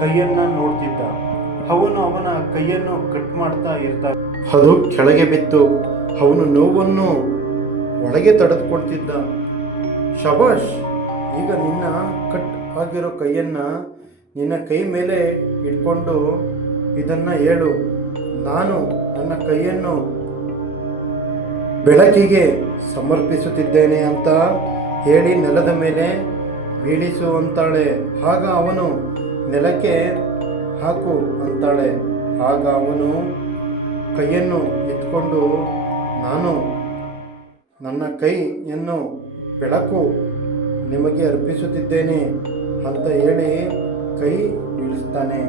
ಕೈಯನ್ನು ನೋಡ್ತಿದ್ದ. ಅವನು ಅವನ ಕೈಯನ್ನು ಕಟ್ ಮಾಡ್ತಾ ಇರ್ತಾನೆ. ಅದು ಕೆಳಗೆ ಬಿತ್ತು. ಅವನು ನೋವನ್ನು ಒಳಗೆ ತಡೆದುಕೊಳ್ತಿದ್ದ. ಶಬಾಷ್, ಈಗ ನಿನ್ನ ಕಟ್ ಆಗಿರೋ ಕೈಯನ್ನು ನಿನ್ನ ಕೈ ಮೇಲೆ ಇಟ್ಕೊಂಡು ಇದನ್ನು ಹೇಳು, ನಾನು ನನ್ನ ಕೈಯನ್ನು ಬೆಳಕಿಗೆ ಸಮರ್ಪಿಸುತ್ತಿದ್ದೇನೆ ಅಂತ ಹೇಳಿ ನೆಲದ ಮೇಲೆ ಬೀಳಿಸು ಅಂತಾಳೆ. ಆಗ ಅವನು ನೆಲಕ್ಕೆ ಹಾಕು ಅಂತಾಳೆ. ಆಗ ಅವನು ಕೈಯನ್ನು ಎತ್ಕೊಂಡು ನಾನು ನನ್ನ ಕೈಯನ್ನು ಬೆಳಕು ನಿಮಗೆ ಅರ್ಪಿಸುತ್ತಿದ್ದೇನೆ ಅಂತ ಹೇಳಿ ಕೈ ಬೀಳಿಸ್ತಾನೆ.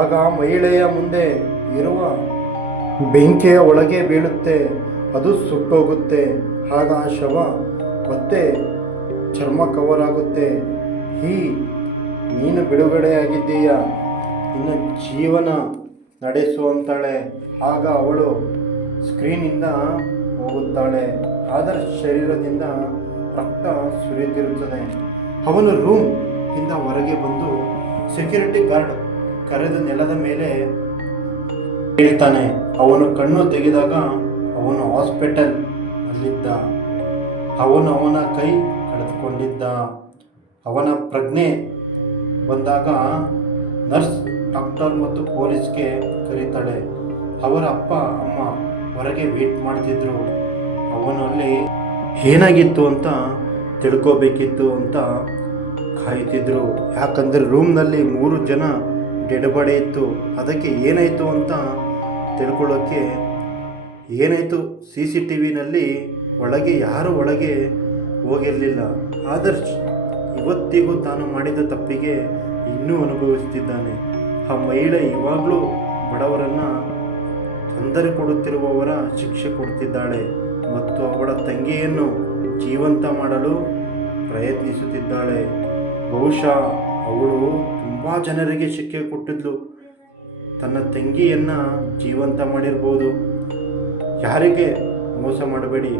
ಆಗ ಮಹಿಳೆಯ ಮುಂದೆ ಇರುವ ಬೆಂಕಿಯ ಒಳಗೆ ಬೀಳುತ್ತೆ. ಅದು ಸುಟ್ಟೋಗುತ್ತೆ. ಆಗ ಆ ಶವ ಮತ್ತೆ ಚರ್ಮ ಕವರ್ ಆಗುತ್ತೆ. ನೀನು ಬಿಡುಗಡೆಯಾಗಿದ್ದೀಯ, ಇನ್ನು ಜೀವನ ನಡೆಸು ಅಂತಾಳೆ. ಆಗ ಅವಳು ಸ್ಕ್ರೀನಿಂದ ಹೋಗುತ್ತಾಳೆ. ಆದರ್ಶ್ ಶರೀರದಿಂದ ರಕ್ತ ಸುರಿಯುತ್ತಿರುತ್ತದೆ. ಅವನು ರೂಮ್ ಇಂದ ಹೊರಗೆ ಬಂದು ಸೆಕ್ಯೂರಿಟಿ ಗಾರ್ಡ್ ಕರೆದು ನೆಲದ ಮೇಲೆ ಬೀಳ್ತಾನೆ. ಅವನು ಕಣ್ಣು ತೆಗೆದಾಗ ಅವನು ಹಾಸ್ಪಿಟಲ್ ಅಲ್ಲಿದ್ದ. ಅವನು ಅವನ ಕೈ ಕಳೆದುಕೊಂಡಿದ್ದ. ಅವನ ಪ್ರಜ್ಞೆ ಬಂದಾಗ ನರ್ಸ್, ಡಾಕ್ಟರ್ ಮತ್ತು ಪೊಲೀಸ್ಗೆ ಕರೀತಾಳೆ. ಅವರ ಅಪ್ಪ ಅಮ್ಮ ಹೊರಗೆ ವೇಟ್ ಮಾಡ್ತಿದ್ರು. ಅವನಲ್ಲಿ ಏನಾಗಿತ್ತು ಅಂತ ತಿಳ್ಕೋಬೇಕಿತ್ತು ಅಂತ ಕಾಯ್ತಿದ್ರು. ಯಾಕಂದರೆ ರೂಮ್ನಲ್ಲಿ 3 ಜನ ಡೆಡ್ ಬಾಡಿ ಇತ್ತು. ಅದಕ್ಕೆ ಏನಾಯಿತು ಅಂತ ತಿಳ್ಕೊಳ್ಳೋಕ್ಕೆ ಏನಾಯಿತು, CCTVನಲ್ಲಿ ಒಳಗೆ ಯಾರು ಒಳಗೆ ಹೋಗಿರಲಿಲ್ಲ. ಆದರ್ಶ್ ಇವತ್ತಿಗೂ ತಾನು ಮಾಡಿದ ತಪ್ಪಿಗೆ ಇನ್ನೂ ಅನುಭವಿಸುತ್ತಿದ್ದಾನೆ. ಆ ಮಹಿಳೆ ಇವಾಗಲೂ ಬಡವರನ್ನು ತೊಂದರೆ ಕೊಡುತ್ತಿರುವವರ ಶಿಕ್ಷೆ ಕೊಡ್ತಿದ್ದಾಳೆ ಮತ್ತು ಅವಳ ತಂಗಿಯನ್ನು ಜೀವಂತ ಮಾಡಲು ಪ್ರಯತ್ನಿಸುತ್ತಿದ್ದಾಳೆ. ಬಹುಶಃ ಅವಳು ತುಂಬ ಜನರಿಗೆ ಶಿಕ್ಷೆ ಕೊಟ್ಟಿದ್ಲು. ತನ್ನ ತಂಗಿಯನ್ನು ಜೀವಂತ ಮಾಡಿರ್ಬೋದು. ಯಾರಿಗೆ ಮೋಸ ಮಾಡಬೇಡಿ,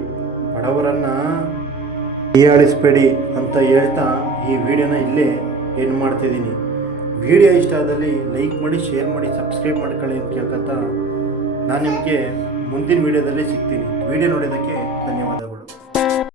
ಬಡವರನ್ನು ಹೀಯಾಳಿಸಬೇಡಿ ಅಂತ ಹೇಳ್ತಾ ಈ ವಿಡಿಯೋನ ಇಲ್ಲೇ ಏನು ಮಾಡ್ತಿದ್ದೀನಿ. ವಿಡಿಯೋ ಇಷ್ಟ ಆದಲ್ಲಿ ಲೈಕ್ ಮಾಡಿ, ಶೇರ್ ಮಾಡಿ, ಸಬ್ಸ್ಕ್ರೈಬ್ ಮಾಡ್ಕೊಳ್ಳಿ ಅಂತ ಕೇಳ್ಕೊತಾ ನಾನು ನಿಮಗೆ ಮುಂದಿನ ವಿಡಿಯೋದಲ್ಲಿ ಸಿಗ್ತೀನಿ. ವಿಡಿಯೋ ನೋಡಿದ್ದಕ್ಕೆ ಧನ್ಯವಾದಗಳು.